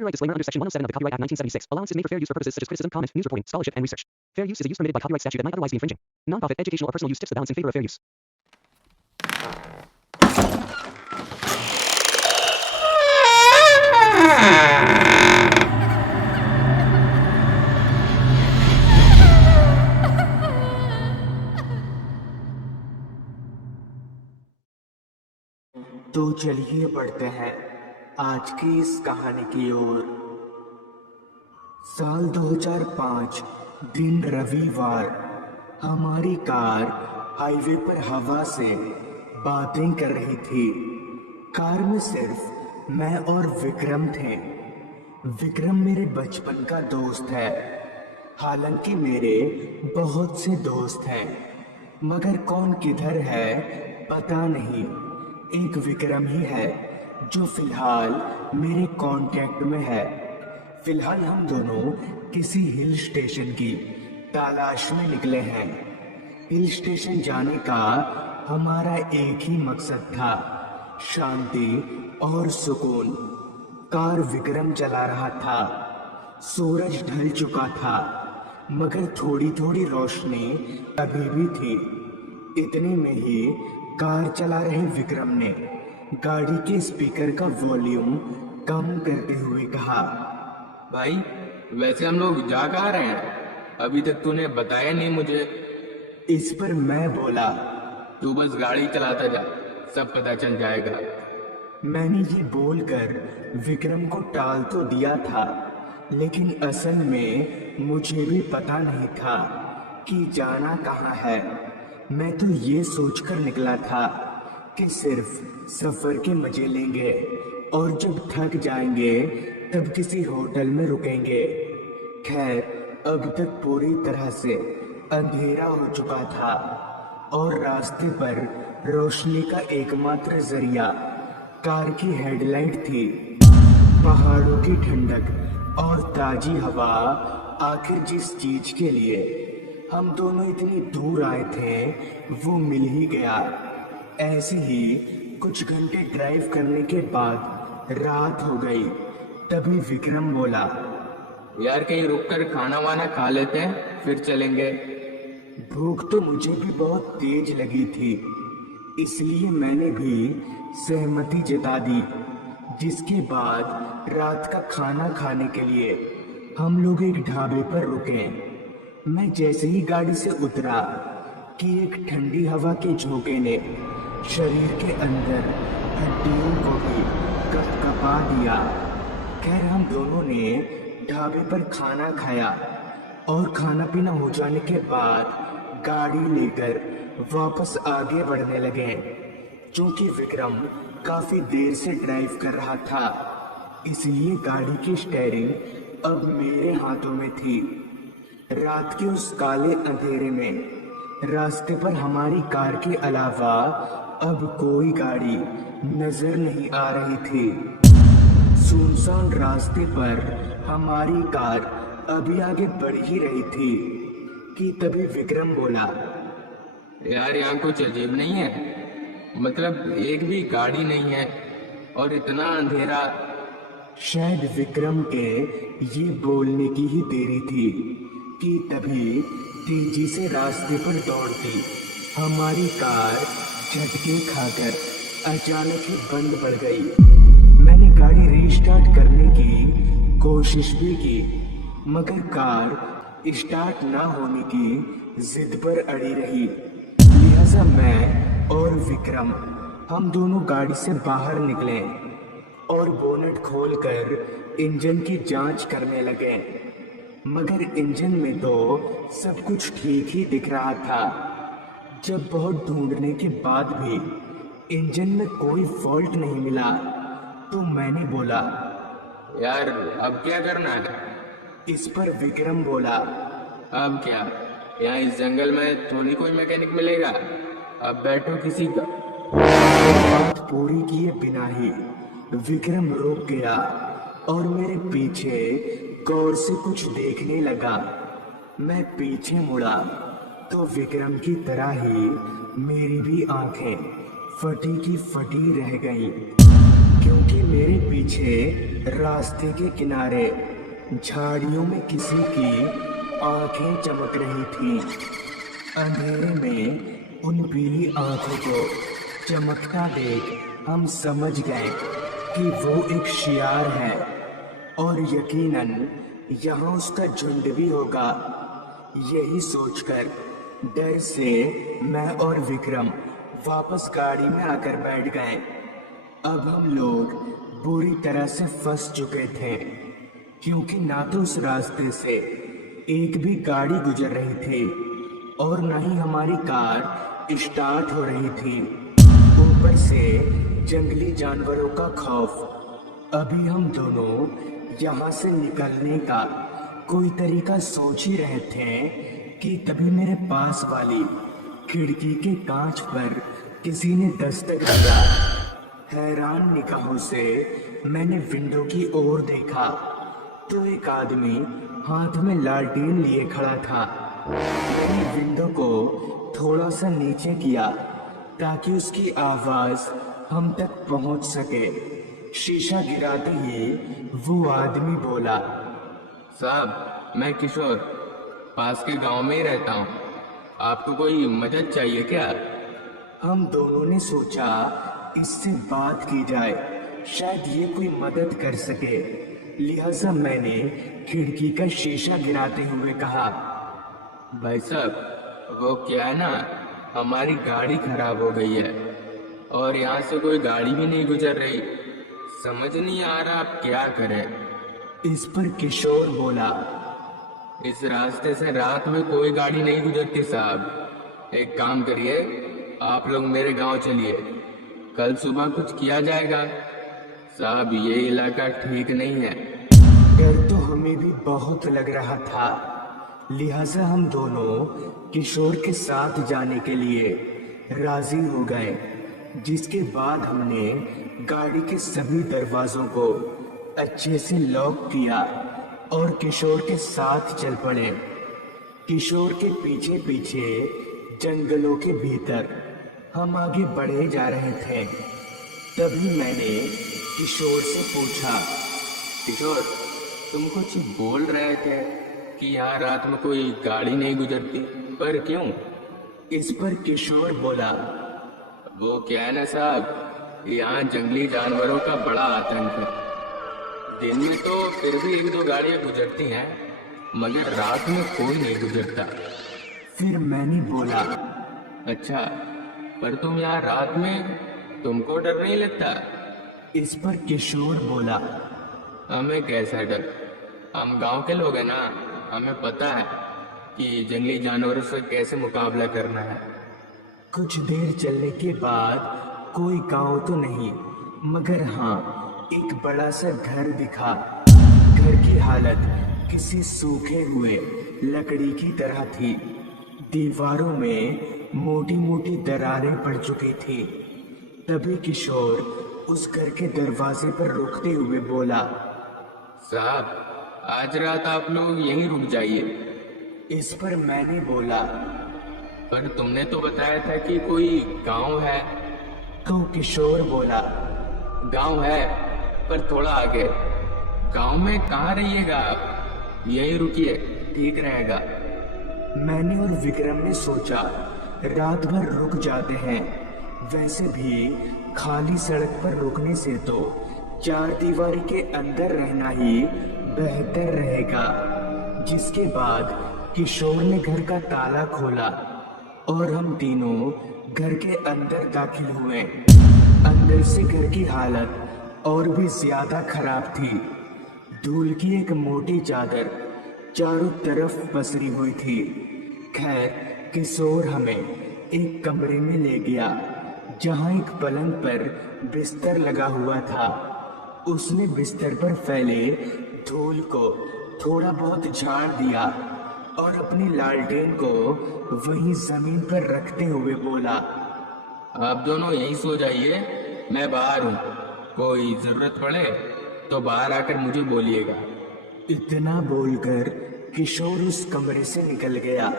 Copyright disclaimer under Section 107 of the Copyright Act 1976. Allowance is made for fair use purposes such as criticism, comment, news reporting, scholarship, and research. Fair use is a use permitted by copyright statute that might otherwise be infringing. Non-profit, educational, or personal use tips the balance in favor of fair use. तो चलिए बढ़ते हैं आज की इस कहानी की ओर। साल 2005, दिन रविवार। हमारी कार हाईवे पर हवा से बातें कर रही थी। कार में सिर्फ मैं और विक्रम थे। विक्रम मेरे बचपन का दोस्त है। हालांकि मेरे बहुत से दोस्त हैं, मगर कौन किधर है पता नहीं। एक विक्रम ही है जो फिलहाल मेरे कांटेक्ट में है। फिलहाल हम दोनों किसी हिल स्टेशन की तलाश में निकले हैं। हिल स्टेशन जाने का हमारा एक ही मकसद था, शांति और सुकून। कार विक्रम चला रहा था। सूरज ढल चुका था, मगर थोड़ी थोड़ी रोशनी अभी भी थी। इतने में ही कार चला रहे विक्रम ने गाड़ी के स्पीकर का वॉल्यूम कम करते हुए कहा, भाई वैसे हम लोग जा कहाँ रहे हैं? अभी तक तूने बताया नहीं मुझे। इस पर मैं बोला, तू बस गाड़ी चलाता जा, सब पता चल जाएगा। मैंने ये बोलकर विक्रम को टाल तो दिया था, लेकिन असल में मुझे भी पता नहीं था कि जाना कहाँ है। मैं तो ये सोचकर निकला था कि सिर्फ सफर के मजे लेंगे और जब थक जाएंगे तब किसी होटल में रुकेंगे। खैर, अब तक पूरी तरह से अंधेरा हो चुका था और रास्ते पर रोशनी का एकमात्र जरिया कार की हेडलाइट थी। पहाड़ों की ठंडक और ताजी हवा, आखिर जिस चीज के लिए हम दोनों इतनी दूर आए थे वो मिल ही गया। ऐसे ही कुछ घंटे ड्राइव करने के बाद रात हो गई। तभी विक्रम बोला, यार कहीं रुककर खाना वाना खा लेते हैं, फिर चलेंगे। भूख तो मुझे भी बहुत तेज लगी थी, इसलिए मैंने भी सहमति जता दी। जिसके बाद रात का खाना खाने के लिए हम लोग एक ढाबे पर रुके। मैं जैसे ही गाड़ी से उतरा कि एक ठंडी हवा के झोंके ने शरीर के अंदर हड्डियों को भी कपकपा दिया। खैर, हम दोनों ने ढाबे पर खाना खाया और खाना पीना हो जाने के बाद गाड़ी लेकर वापस आगे बढ़ने लगे। क्योंकि विक्रम काफी देर से ड्राइव कर रहा था, इसलिए गाड़ी की स्टीयरिंग अब मेरे हाथों में थी। रात के उस काले अंधेरे में रास्ते पर हमारी कार के अलावा अब कोई गाड़ी नजर नहीं आ रही थी। सुनसान रास्ते पर हमारी कार अभी आगे बढ़ ही रही थी कि तभी विक्रम बोला, यार यहाँ कुछ अजीब नहीं है? मतलब एक भी गाड़ी नहीं है और इतना अंधेरा। शायद विक्रम के ये बोलने की ही देरी थी कि तभी तेजी से रास्ते पर दौड़ती हमारी कार झटके खाकर अचानक ही बंद पड़ गई। मैंने गाड़ी रीस्टार्ट करने की कोशिश भी की, मगर कार स्टार्ट ना होने की जिद पर अड़ी रही। लिहाजा मैं और विक्रम हम दोनों गाड़ी से बाहर निकले और बोनट खोलकर इंजन की जांच करने लगे। मगर इंजन में तो सब कुछ ठीक ही दिख रहा था। जब बहुत ढूंढने के बाद भी इंजन में कोई फॉल्ट नहीं मिला तो मैंने बोला, यार अब क्या करना है? इस पर विक्रम बोला, अब क्या, यहाँ इस जंगल में थोड़ी कोई मैकेनिक मिलेगा। अब बैठो किसी का। बात पूरी किए बिना ही विक्रम रुक गया और मेरे पीछे गौर से कुछ देखने लगा। मैं पीछे मुड़ा तो विक्रम की तरह ही मेरी भी आंखें फटी की फटी रह गई, क्योंकि मेरे पीछे रास्ते के किनारे झाड़ियों में किसी की आंखें चमक रही थी। अंधेरे में उन पीली आंखों को चमकता देख हम समझ गए कि वो एक शियार है और यकीनन यहाँ उसका झुंड भी होगा। यही सोचकर डर से मैं और विक्रम वापस गाड़ी में आकर बैठ गए। अब हम लोग बुरी तरह से फंस चुके थे, क्योंकि ना तो उस रास्ते से एक भी गाड़ी गुजर रही थी और न ही हमारी कार स्टार्ट हो रही थी। ऊपर से जंगली जानवरों का खौफ। अभी हम दोनों यहाँ से निकलने का कोई तरीका सोच ही रहे थे कि तभी मेरे पास वाली खिड़की के कांच पर किसी ने दस्तक दिया। हैरान निगाहों से मैंने विंडो की ओर देखा तो एक आदमी हाथ में लालटेन लिए खड़ा था। मैंने विंडो को थोड़ा सा नीचे किया ताकि उसकी आवाज हम तक पहुंच सके। शीशा गिराते ही वो आदमी बोला, साहब मैं किशोर पास के गांव में ही रहता हूँ, आपको कोई मदद चाहिए क्या? हम दोनों ने सोचा इससे बात की जाए, शायद ये कोई मदद कर सके। लिहाजा मैंने खिड़की का शीशा गिराते हुए कहा, भाई साहब वो क्या है ना, हमारी गाड़ी खराब हो गई है और यहाँ से कोई गाड़ी भी नहीं गुजर रही, समझ नहीं आ रहा आप क्या करें। इस पर किशोर बोला, इस रास्ते से रात में कोई गाड़ी नहीं गुजरती साहब। एक काम करिए, आप लोग मेरे गांव चलिए, कल सुबह कुछ किया जाएगा। साहब ये इलाका ठीक नहीं है। डर तो हमें भी बहुत लग रहा था, लिहाजा हम दोनों किशोर के साथ जाने के लिए राजी हो गए। जिसके बाद हमने गाड़ी के सभी दरवाजों को अच्छे से लॉक किया और किशोर के साथ चल पड़े। किशोर के पीछे पीछे जंगलों के भीतर हम आगे बढ़े जा रहे थे। तभी मैंने किशोर से पूछा, किशोर तुम कुछ बोल रहे थे कि यहाँ रात में कोई गाड़ी नहीं गुजरती, पर क्यों? इस पर किशोर बोला, वो क्या है ना साहब, यहाँ जंगली जानवरों का बड़ा आतंक है। दिन में तो फिर भी एक दो गाड़ियाँ गुजरती हैं, मगर रात में कोई नहीं गुजरता। फिर मैंने बोला, अच्छा पर तुम यहाँ रात में, तुमको डर नहीं लगता? इस पर किशोर बोला, हमें कैसा डर, हम गांव के लोग हैं ना, हमें पता है कि जंगली जानवरों से कैसे मुकाबला करना है। कुछ देर चलने के बाद कोई गांव तो नहीं, मगर हाँ एक बड़ा सा घर दिखा। घर की हालत किसी सूखे हुए लकड़ी की तरह थी। दीवारों में मोटी मोटी दरारें पड़ चुकी थी। तभी किशोर उस घर के दरवाजे पर रुकते हुए बोला, साहब आज रात आप लोग यहीं रुक जाइए। इस पर मैंने बोला, पर तुमने तो बताया था कि कोई गांव है। तो किशोर बोला, गांव है पर थोड़ा आगे। गांव में कहाँ रहिएगा आप, यहीं रुकिए, ठीक रहेगा। मैंने और विक्रम ने सोचा रात भर रुक जाते हैं। वैसे भी खाली सड़क पर रुकने से तो चार दीवारी के अंदर रहना ही बेहतर रहेगा। जिसके बाद किशोर ने घर का ताला खोला और हम तीनों घर के अंदर दाखिल हुए। अंदर से घर की हालत और भी ज्यादा खराब थी। धूल की एक मोटी चादर चारों तरफ पसरी हुई थी। खैर किशोर हमें एक कमरे में ले गया, जहां एक पलंग पर बिस्तर लगा हुआ था। उसने बिस्तर पर फैले धूल को थोड़ा बहुत झाड़ दिया और अपनी लालटेन को वहीं जमीन पर रखते हुए बोला, आप दोनों यहीं सो जाइए, मैं बाहर हूँ, कोई जरूरत पड़े तो बाहर आकर मुझे बोलिएगा। इतना बोलकर किशोर उस कमरे से निकल गया।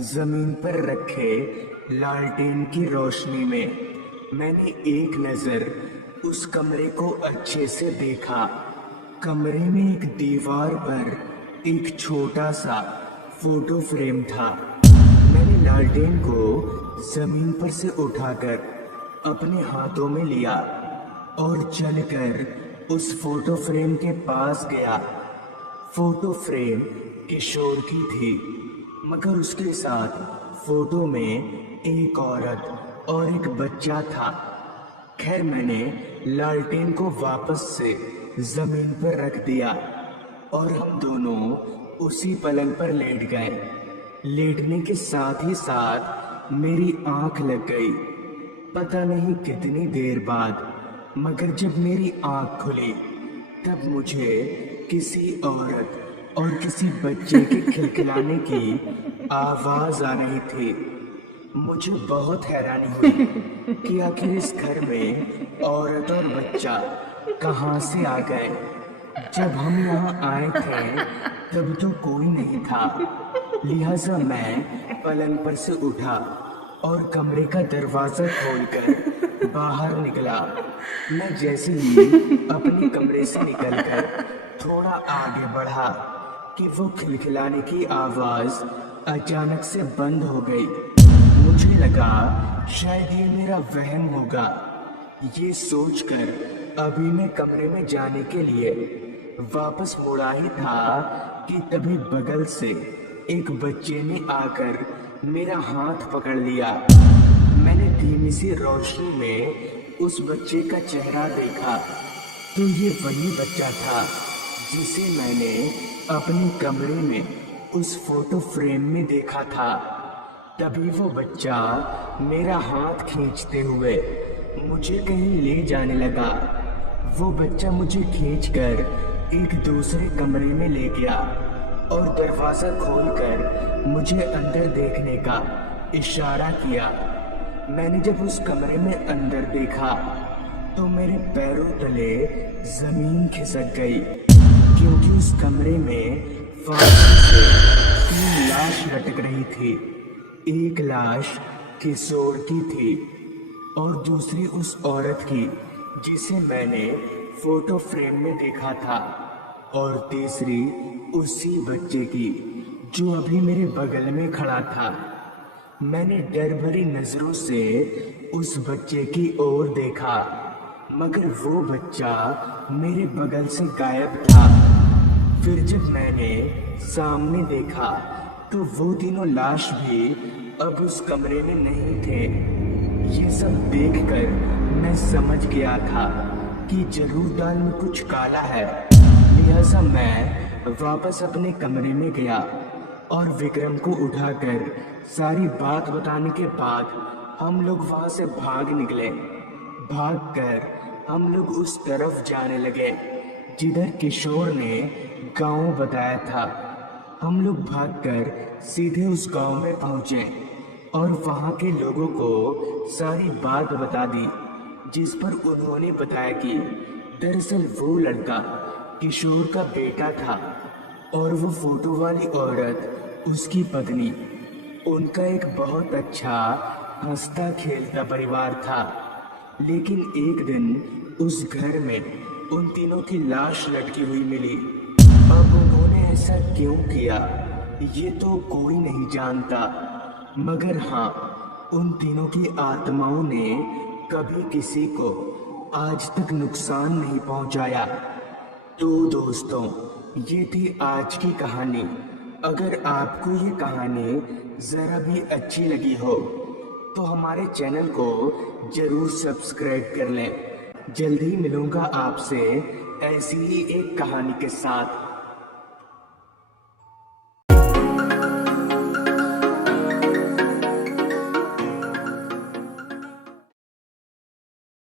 जमीन पर रखे लालटेन की रोशनी में मैंने एक नजर उस कमरे को अच्छे से देखा। कमरे में एक दीवार पर एक छोटा सा फोटो फ्रेम था। मैंने लालटेन को जमीन पर से उठाकर अपने हाथों में लिया और चलकर उस फोटो फ्रेम के पास गया। फोटो फ्रेम किशोर की थी, मगर उसके साथ फोटो में एक औरत और एक बच्चा था। खैर, मैंने लालटेन को वापस से जमीन पर रख दिया और हम दोनों उसी पलंग पर लेट गए। लेटने के साथ ही साथ मेरी आंख लग गई। पता नहीं कितनी देर बाद, मगर जब मेरी आंख खुली तब मुझे किसी औरत और किसी बच्चे के खिलखिलाने की आवाज आ रही थी। मुझे बहुत हैरानी हुई कि आखिर इस घर में औरत और बच्चा कहाँ से आ गए। जब हम यहाँ आए थे तब तो कोई नहीं था, लिहाजा मैं पलंग पर से उठा और कमरे का दरवाजा खोलकर बाहर निकला। मैं जैसे ही अपने कमरे से निकलकर थोड़ा आगे बढ़ा कि वो खिलखिलाने की आवाज अचानक से बंद हो गई। मुझे लगा शायद ये मेरा वहम होगा। ये सोचकर अभी मैं कमरे में जाने के लिए वापस मुड़ा ही था कि तभी बगल से एक बच्चे ने आकर मेरा हाथ पकड़ लिया। मैंने धीमी सी रोशनी में उस बच्चे का चेहरा देखा तो ये वही बच्चा था जिसे मैंने अपने कमरे में उस फोटो फ्रेम में देखा था। तभी वो बच्चा मेरा हाथ खींचते हुए मुझे कहीं ले जाने लगा। वो बच्चा मुझे खींचकर एक दूसरे कमरे में ले गया और दरवाजा खोलकर मुझे अंदर देखने का इशारा किया। मैंने जब उस कमरे में अंदर देखा तो मेरे पैरों तले जमीन खिसक गई, क्योंकि उस कमरे में फांसी से 3 लाश लटक रही थी। एक लाश किशोर की थी और दूसरी उस औरत की जिसे मैंने फोटो फ्रेम में देखा था, और तीसरी उसी बच्चे की जो अभी मेरे बगल में खड़ा था। मैंने डर भरी नजरों से उस बच्चे की ओर देखा, मगर वो बच्चा मेरे बगल से गायब था। फिर जब मैंने सामने देखा तो वो तीनों लाश भी अब उस कमरे में नहीं थे। ये सब देखकर मैं समझ गया था कि जरूर दाल में कुछ काला है। लिहाजा मैं वापस अपने कमरे में गया और विक्रम को उठाकर सारी बात बताने के बाद हम लोग वहां से भाग निकले। भागकर हम लोग उस तरफ जाने लगे जिधर किशोर ने गांव बताया था। हम लोग भागकर सीधे उस गांव में पहुंचे और वहां के लोगों को सारी बात बता दी, जिस पर उन्होंने बताया कि दरअसल वो लड़का किशोर का बेटा था और वो फोटो वाली औरत उसकी पत्नी। उनका एक बहुत अच्छा हंसता खेलता परिवार था, लेकिन एक दिन उस घर में उन तीनों की लाश लटकी हुई मिली। अब उन्होंने ऐसा क्यों किया ये तो कोई नहीं जानता, मगर हाँ, उन तीनों की आत्माओं ने कभी किसी को आज तक नुकसान नहीं पहुंचाया। तो दोस्तों, ये थी आज की कहानी। अगर आपको ये कहानी जरा भी अच्छी लगी हो तो हमारे चैनल को जरूर सब्सक्राइब कर लें। जल्दी मिलूंगा आपसे ऐसी ही एक कहानी के साथ।